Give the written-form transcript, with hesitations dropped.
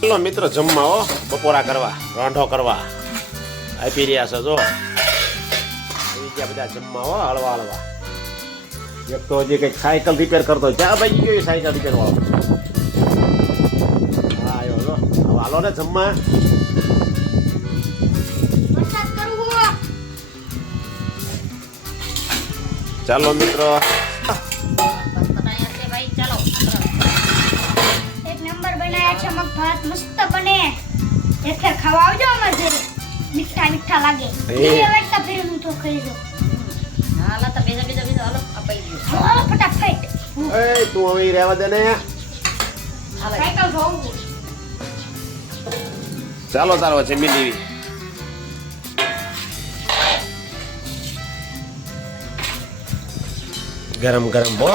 ચલો મિત્રો જમવા હો, બપોરા કરવા, રાંધો કરવા આપી રહ્યા છે. જો આવી ગયા બધા જમવા હો, હળવા હળવા. એક તો હજી કંઈક સાયકલ રિપેર કરતો, ક્યાં ભાઈ ગયો સાયકલ રિપેર વાળો? હા આવ્યો જો. હવે હાલો ને જમવા. ચાલો મિત્રો, ભાત મસ્ત બને એટલે ખાવા આવજો અમાર ઘરે. મીઠા મીઠા લાગે બે વાટકા ફેરનું તો ખાઈ લો. હાલો તો બીજા હાલો અપાઈ ગયો. હાલો ફટાફટ. એ તું હવે રહેવા દે ને. સાયકલ જોઉં. ચાલો તારો જમી લેવી. ગરમ ગરમ બો.